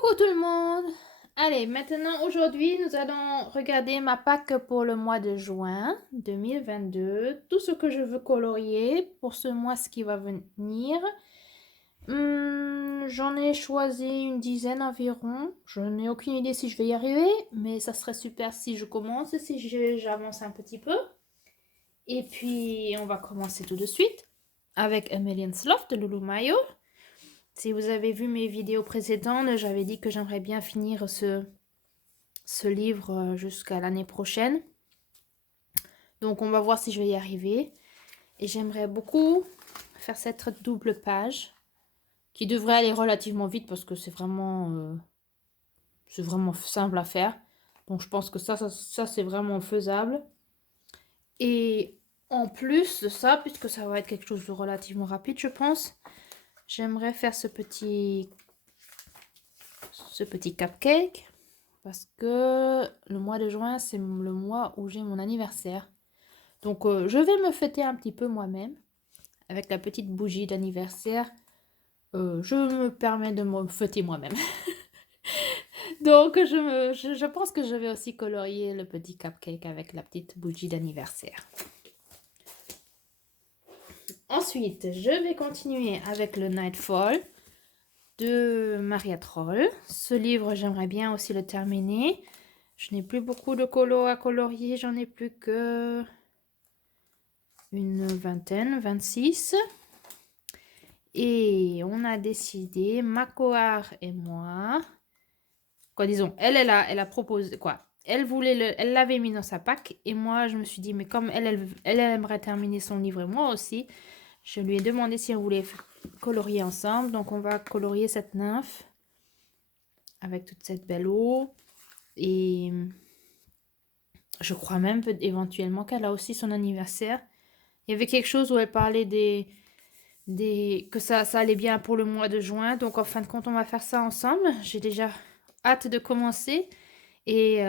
Coucou tout le monde! Allez, maintenant aujourd'hui nous allons regarder ma pack pour le mois de juin 2022. Tout ce que je veux colorier pour ce mois qui va venir. J'en ai choisi une dizaine environ. Je n'ai aucune idée si je vais y arriver, mais ça serait super si je commence et si j'avance un petit peu. Et puis on va commencer tout de suite avec A Million's Love de Lulu Mayo. Si vous avez vu mes vidéos précédentes, j'avais dit que j'aimerais bien finir ce livre jusqu'à l'année prochaine. Donc on va voir si je vais y arriver. Et j'aimerais beaucoup faire cette double page qui devrait aller relativement vite parce que c'est vraiment simple à faire. Donc je pense que ça c'est vraiment faisable. Et en plus de ça, puisque ça va être quelque chose de relativement rapide, je pense, j'aimerais faire ce petit cupcake. Parce que le mois de juin, c'est le mois où j'ai mon anniversaire. Donc, je vais me fêter un petit peu moi-même. Avec la petite bougie d'anniversaire, je me permets de me fêter moi-même. Donc, je pense que je vais aussi colorier le petit cupcake avec la petite bougie d'anniversaire. Ensuite, je vais continuer avec le Nightfall de Maria Troll. Ce livre, j'aimerais bien aussi le terminer. Je n'ai plus beaucoup de colos à colorier, j'en ai plus que une vingtaine, 26. Et on a décidé, Makoar et moi, quoi disons, elle a proposé, quoi, elle l'avait mis dans sa pack et moi je me suis dit, mais comme elle aimerait terminer son livre et moi aussi, je lui ai demandé si on voulait colorier ensemble. Donc on va colorier cette nymphe avec toute cette belle eau. Et je crois même éventuellement qu'elle a aussi son anniversaire. Il y avait quelque chose où elle parlait que ça allait bien pour le mois de juin. Donc en fin de compte, on va faire ça ensemble. J'ai déjà hâte de commencer. Et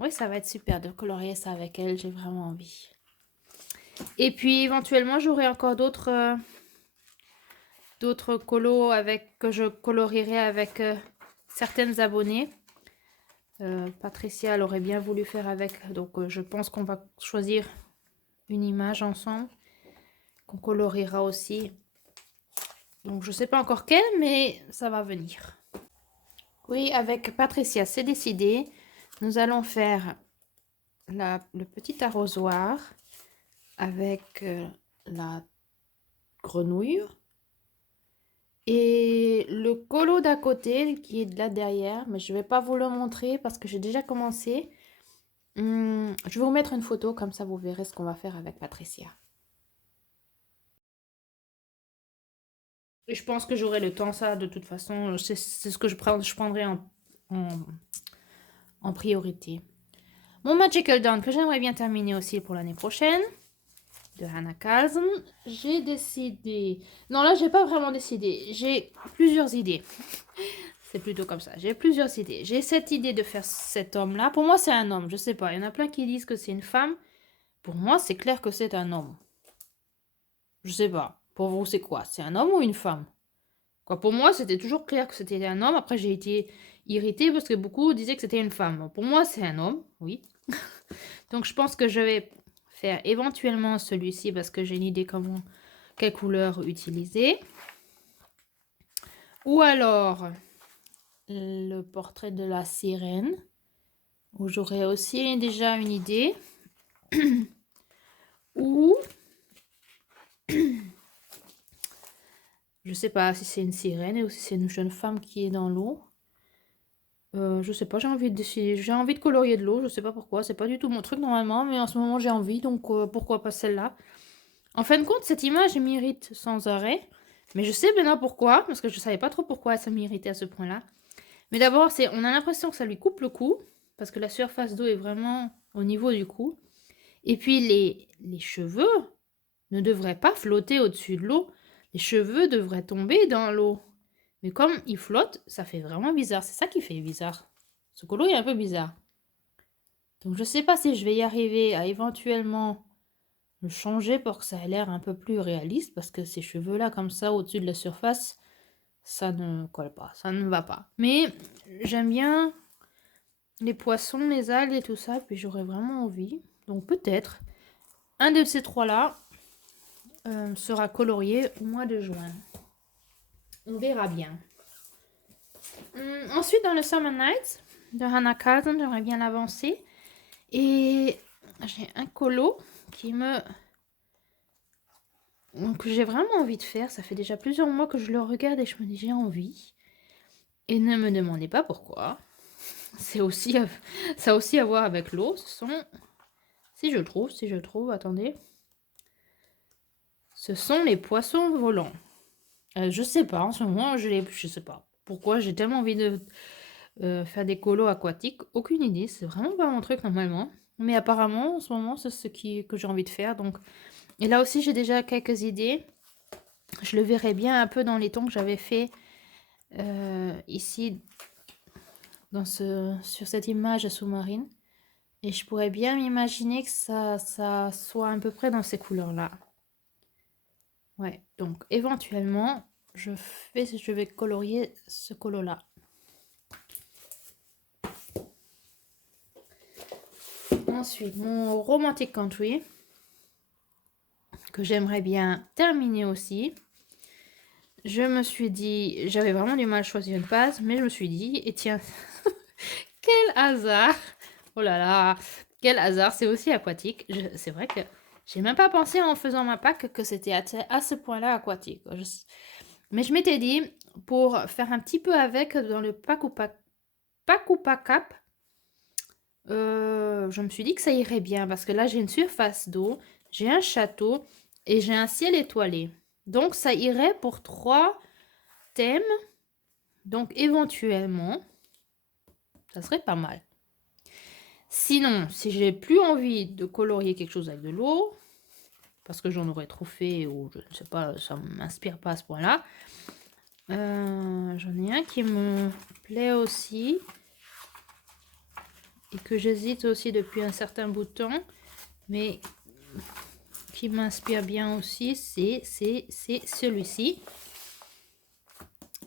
oui, ça va être super de colorier ça avec elle. J'ai vraiment envie. Et puis éventuellement, j'aurai encore d'autres colos que je colorierai avec certaines abonnées. Patricia, elle aurait bien voulu faire avec. Donc je pense qu'on va choisir une image ensemble qu'on coloriera aussi. Donc je sais pas encore quelle, mais ça va venir. Oui, avec Patricia, c'est décidé. Nous allons faire le petit arrosoir avec la grenouille. Et le colo d'à côté qui est là derrière, mais je vais pas vous le montrer parce que j'ai déjà commencé. Je vais vous mettre une photo, comme ça vous verrez ce qu'on va faire avec Patricia. Et je pense que j'aurai le temps, ça, de toute façon. C'est ce que je prendrai en priorité. Mon Magical Dawn, que j'aimerais bien terminer aussi pour l'année prochaine, de Hannah Carlson. J'ai décidé... Non, là, j'ai pas vraiment décidé. J'ai plusieurs idées. C'est plutôt comme ça. J'ai plusieurs idées. J'ai cette idée de faire cet homme-là. Pour moi, c'est un homme. Je sais pas. Il y en a plein qui disent que c'est une femme. Pour moi, c'est clair que c'est un homme. Je sais pas. Pour vous, c'est quoi? C'est un homme ou une femme? Quoi, pour moi, c'était toujours clair que c'était un homme. Après, j'ai été irritée parce que beaucoup disaient que c'était une femme. Pour moi, c'est un homme, oui. Donc, je pense que je vais faire éventuellement celui-ci parce que j'ai une idée quelle couleur utiliser. Ou alors, le portrait de la sirène, où j'aurais aussi déjà une idée. Ou... je sais pas si c'est une sirène ou si c'est une jeune femme qui est dans l'eau. Je sais pas, j'ai envie de colorier de l'eau, je sais pas pourquoi, c'est pas du tout mon truc normalement, mais en ce moment j'ai envie, donc pourquoi pas celle-là. En fin de compte, cette image m'irrite sans arrêt, mais je sais maintenant pourquoi, parce que je savais pas trop pourquoi ça m'irritait à ce point-là. Mais d'abord, on a l'impression que ça lui coupe le cou, parce que la surface d'eau est vraiment au niveau du cou. Et puis les cheveux ne devraient pas flotter au-dessus de l'eau, les cheveux devraient tomber dans l'eau. Mais comme il flotte, ça fait vraiment bizarre. C'est ça qui fait bizarre. Ce colo est un peu bizarre. Donc je sais pas si je vais y arriver à éventuellement le changer pour que ça ait l'air un peu plus réaliste. Parce que ces cheveux-là, comme ça, au-dessus de la surface, ça ne colle pas, ça ne va pas. Mais j'aime bien les poissons, les algues et tout ça, puis j'aurais vraiment envie. Donc peut-être un de ces trois-là sera colorié au mois de juin. On verra bien. Ensuite, dans le Summer Nights de Hannah Carlton, j'aimerais bien l'avancer. Et j'ai un colo que j'ai vraiment envie de faire. Ça fait déjà plusieurs mois que je le regarde et je me dis j'ai envie. Et ne me demandez pas pourquoi. Ça a aussi à voir avec l'eau. Ce sont, si je trouve, attendez. Ce sont les poissons volants. Je sais pas, en ce moment, je sais pas pourquoi j'ai tellement envie de faire des colos aquatiques. Aucune idée, c'est vraiment pas mon truc normalement. Mais apparemment, en ce moment, c'est que j'ai envie de faire. Donc, et là aussi, j'ai déjà quelques idées. Je le verrai bien un peu dans les tons que j'avais fait ici sur cette image sous-marine. Et je pourrais bien m'imaginer que ça soit à peu près dans ces couleurs-là. Ouais, donc éventuellement, je vais colorier ce colo-là. Ensuite, mon Romantic Country, que j'aimerais bien terminer aussi. Je me suis dit, j'avais vraiment du mal à choisir une base, mais je me suis dit, et tiens, quel hasard! Oh là là, quel hasard, c'est aussi aquatique. C'est vrai que j'ai même pas pensé en faisant ma pack que c'était à ce point-là aquatique. Mais je m'étais dit, pour faire un petit peu avec dans le pack ou pack cap, je me suis dit que ça irait bien parce que là j'ai une surface d'eau, j'ai un château et j'ai un ciel étoilé. Donc ça irait pour 3 thèmes. Donc éventuellement, ça serait pas mal. Sinon, si j'ai plus envie de colorier quelque chose avec de l'eau, parce que j'en aurais trop fait ou je ne sais pas, ça ne m'inspire pas à ce point-là, j'en ai un qui me plaît aussi et que j'hésite aussi depuis un certain bout de temps, mais qui m'inspire bien aussi, c'est celui-ci.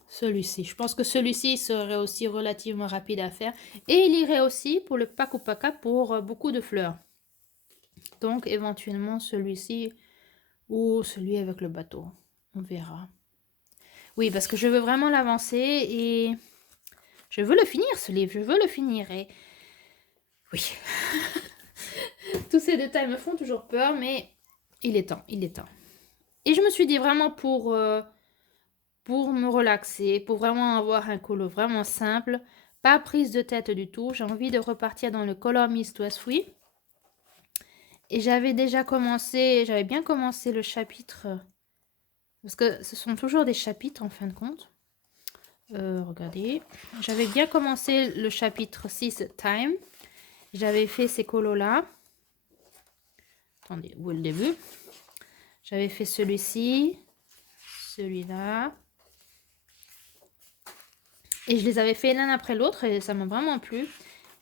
Celui-ci. Je pense que celui-ci serait aussi relativement rapide à faire. Et il irait aussi pour le pack ou pack pour beaucoup de fleurs. Donc éventuellement celui-ci ou celui avec le bateau. On verra. Oui, parce que je veux vraiment l'avancer et je veux le finir ce livre. Je veux le finir. Et oui. Tous ces détails me font toujours peur, mais il est temps. Il est temps. Et je me suis dit vraiment pour me relaxer, pour vraiment avoir un colo vraiment simple, pas prise de tête du tout. J'ai envie de repartir dans le Color Me Stress Free. Et j'avais bien commencé le chapitre, parce que ce sont toujours des chapitres en fin de compte. Regardez, j'avais bien commencé le chapitre 6 Time. J'avais fait ces colos là. Attendez, où est le début? J'avais fait celui-ci, celui-là. Et je les avais fait l'un après l'autre et ça m'a vraiment plu.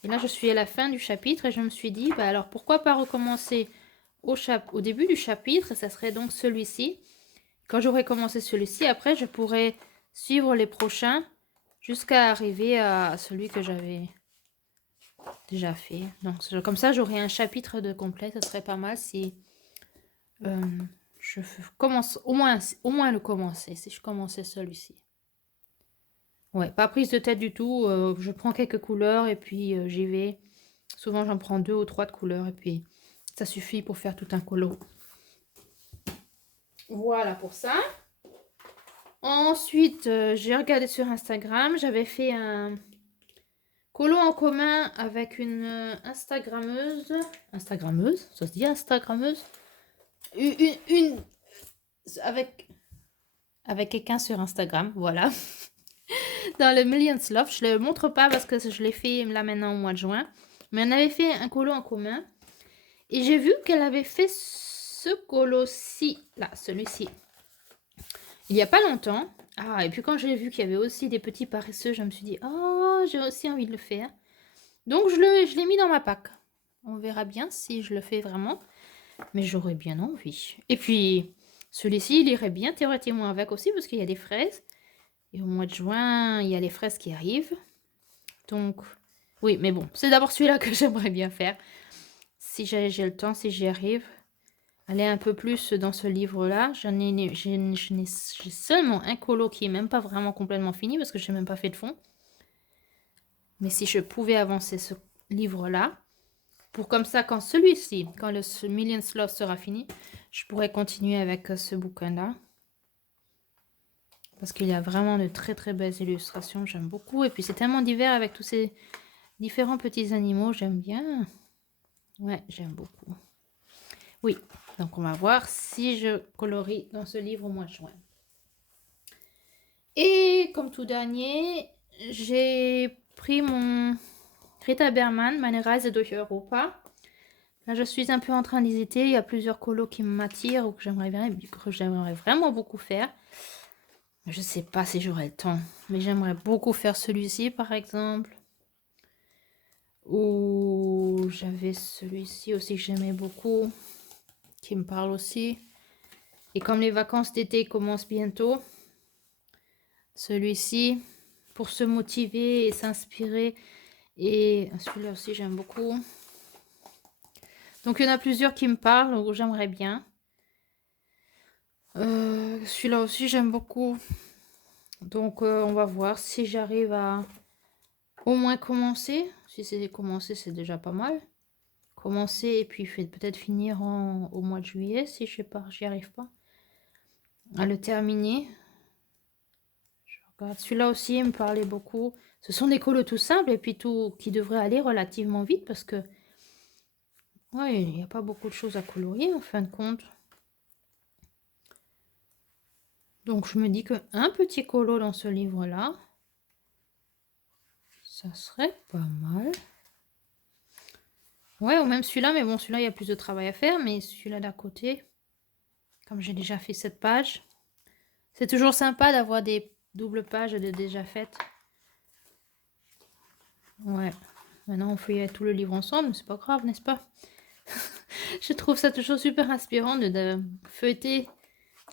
Et là, je suis à la fin du chapitre et je me suis dit, bah alors pourquoi pas recommencer au début du chapitre, ça serait donc celui-ci. Quand j'aurai commencé celui-ci, après, je pourrais suivre les prochains jusqu'à arriver à celui que j'avais déjà fait. Donc, comme ça, j'aurai un chapitre de complet. Ce serait pas mal si je commence au moins le commencer, si je commençais celui-ci. Ouais, pas prise de tête du tout. Je prends quelques couleurs et puis j'y vais. Souvent, j'en prends 2 ou 3 de couleurs et puis ça suffit pour faire tout un colo. Voilà pour ça. Ensuite, j'ai regardé sur Instagram. J'avais fait un colo en commun avec une Instagrammeuse. Instagrammeuse? Ça se dit Instagrammeuse? Avec quelqu'un sur Instagram, voilà. Dans le Millions Love. Je ne le montre pas parce que je l'ai fait là maintenant au mois de juin. Mais on avait fait un colo en commun. Et j'ai vu qu'elle avait fait ce colo-ci, là, celui-ci, il n'y a pas longtemps. Ah, et puis quand j'ai vu qu'il y avait aussi des petits paresseux, je me suis dit, oh, j'ai aussi envie de le faire. Donc, je l'ai mis dans ma pack. On verra bien si je le fais vraiment. Mais j'aurais bien envie. Et puis, celui-ci, il irait bien théoriquement avec aussi parce qu'il y a des fraises. Et au mois de juin, il y a les fraises qui arrivent. Donc, oui, mais bon, c'est d'abord celui-là que j'aimerais bien faire. Si j'ai le temps, si j'y arrive. Aller un peu plus dans ce livre-là. J'ai seulement un colo qui est même pas vraiment complètement fini parce que je n'ai même pas fait de fond. Mais si je pouvais avancer ce livre-là, pour comme ça, quand celui-ci, quand le Million's Love sera fini, je pourrais continuer avec ce bouquin-là. Parce qu'il y a vraiment de très très belles illustrations, j'aime beaucoup. Et puis c'est tellement divers avec tous ces différents petits animaux, j'aime bien. Ouais, j'aime beaucoup. Oui, donc on va voir si je colorie dans ce livre au mois de juin. Et comme tout dernier, j'ai pris mon Rita Berman, Meine Reise durch Europa. Là, je suis un peu en train d'hésiter. Il y a plusieurs colos qui m'attirent ou que j'aimerais vraiment beaucoup faire. Je ne sais pas si j'aurai le temps, mais j'aimerais beaucoup faire celui-ci, par exemple. Ou j'avais celui-ci aussi que j'aimais beaucoup, qui me parle aussi. Et comme les vacances d'été commencent bientôt, celui-ci, pour se motiver et s'inspirer. Et celui-là aussi, j'aime beaucoup. Donc, il y en a plusieurs qui me parlent ou j'aimerais bien. Celui-là aussi, j'aime beaucoup. Donc, on va voir si j'arrive à au moins commencer. Si c'est commencer, c'est déjà pas mal. Commencer et puis peut-être finir au mois de juillet, si je sais pas, j'y arrive pas. À le terminer. Je regarde. Celui-là aussi, il me parlait beaucoup. Ce sont des colos tout simples et puis tout qui devraient aller relativement vite parce que ouais, il n'y a pas beaucoup de choses à colorier en fin de compte. Donc je me dis qu'un petit colo dans ce livre-là, ça serait pas mal. Ouais, ou même celui-là, mais bon, celui-là, il y a plus de travail à faire. Mais celui-là d'à côté, comme j'ai déjà fait cette page, c'est toujours sympa d'avoir des doubles pages de déjà faites. Ouais, maintenant on fait tout le livre ensemble, c'est pas grave, n'est-ce pas? Je trouve ça toujours super inspirant de feuilleter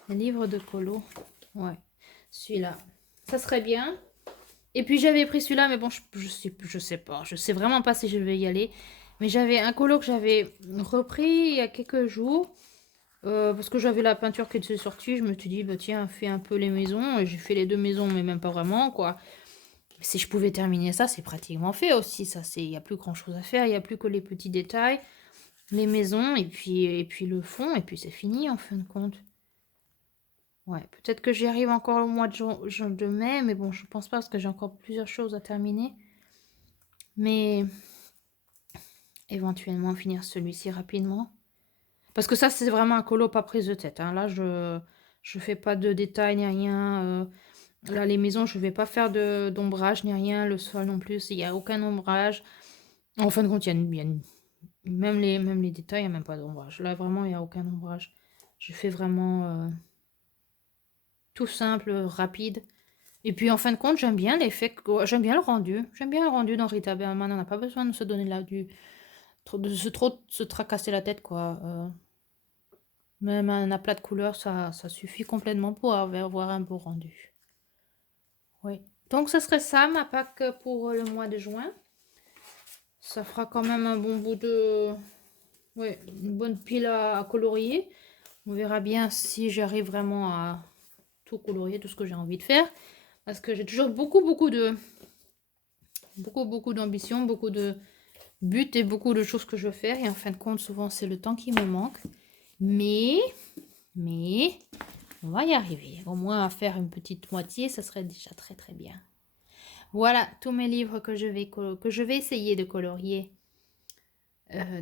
les livres de colo. Ouais, celui-là, ça serait bien. Et puis j'avais pris celui-là, mais bon, je sais pas. Je sais vraiment pas si je vais y aller. Mais j'avais un colo que j'avais repris il y a quelques jours. Parce que j'avais la peinture qui était sortie. Je me suis dit, bah tiens, fais un peu les maisons. Et j'ai fait les deux maisons, mais même pas vraiment, quoi. Si je pouvais terminer ça, c'est pratiquement fait aussi. Ça, il n'y a plus grand-chose à faire. Il n'y a plus que les petits détails, les maisons, et puis le fond. Et puis c'est fini, en fin de compte. Ouais, peut-être que j'y arrive encore au mois de mai, mais bon, je pense pas parce que j'ai encore plusieurs choses à terminer. Mais éventuellement finir celui-ci rapidement. Parce que ça, c'est vraiment un colo pas prise de tête. Hein. Là, je fais pas de détails ni rien. Là, les maisons, je vais pas faire d'ombrage ni rien. Le sol non plus, il n'y a aucun ombrage. En fin de compte, même les détails, il n'y a même pas d'ombrage. Là, vraiment, il n'y a aucun ombrage. Je fais vraiment tout simple, rapide. Et puis, en fin de compte, j'aime bien l'effet, j'aime bien le rendu. J'aime bien le rendu dans Rita Berman. On n'a pas besoin de se donner là de se tracasser la tête, quoi. Même un aplat de couleurs, ça suffit complètement pour avoir un beau rendu. Oui. Donc, ce serait ça, ma pack pour le mois de juin. Ça fera quand même un bon bout de... Oui, une bonne pile à colorier. On verra bien si j'arrive vraiment à tout colorier, tout ce que j'ai envie de faire. Parce que j'ai toujours beaucoup d'ambition, beaucoup de buts et beaucoup de choses que je veux faire. Et en fin de compte, souvent, c'est le temps qui me manque. Mais, on va y arriver. Au moins, à faire une petite moitié, ça serait déjà très très bien. Voilà tous mes livres que je vais essayer de colorier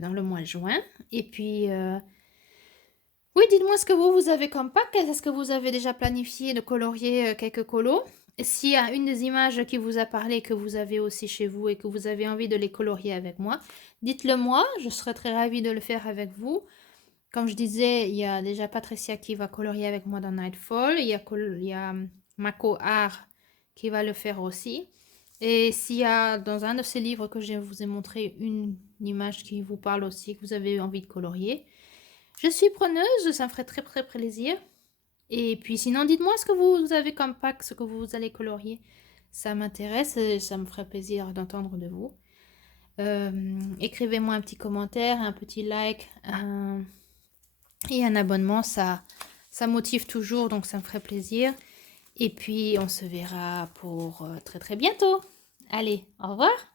dans le mois de juin. Et puis, oui, dites-moi ce que vous avez comme pack. Est-ce que vous avez déjà planifié de colorier quelques colos? S'il y a une des images qui vous a parlé, que vous avez aussi chez vous et que vous avez envie de les colorier avec moi, dites-le moi. Je serais très ravie de le faire avec vous. Comme je disais, il y a déjà Patricia qui va colorier avec moi dans Nightfall. Il y a Mako Art qui va le faire aussi. Et s'il y a dans un de ces livres que je vous ai montré une image qui vous parle aussi, que vous avez envie de colorier, je suis preneuse, ça me ferait très très plaisir. Et puis sinon, dites-moi ce que vous avez comme pack, ce que vous allez colorier. Ça m'intéresse et ça me ferait plaisir d'entendre de vous. Écrivez-moi un petit commentaire, un petit like et un abonnement, ça motive toujours, donc ça me ferait plaisir. Et puis on se verra pour très très bientôt. Allez, au revoir!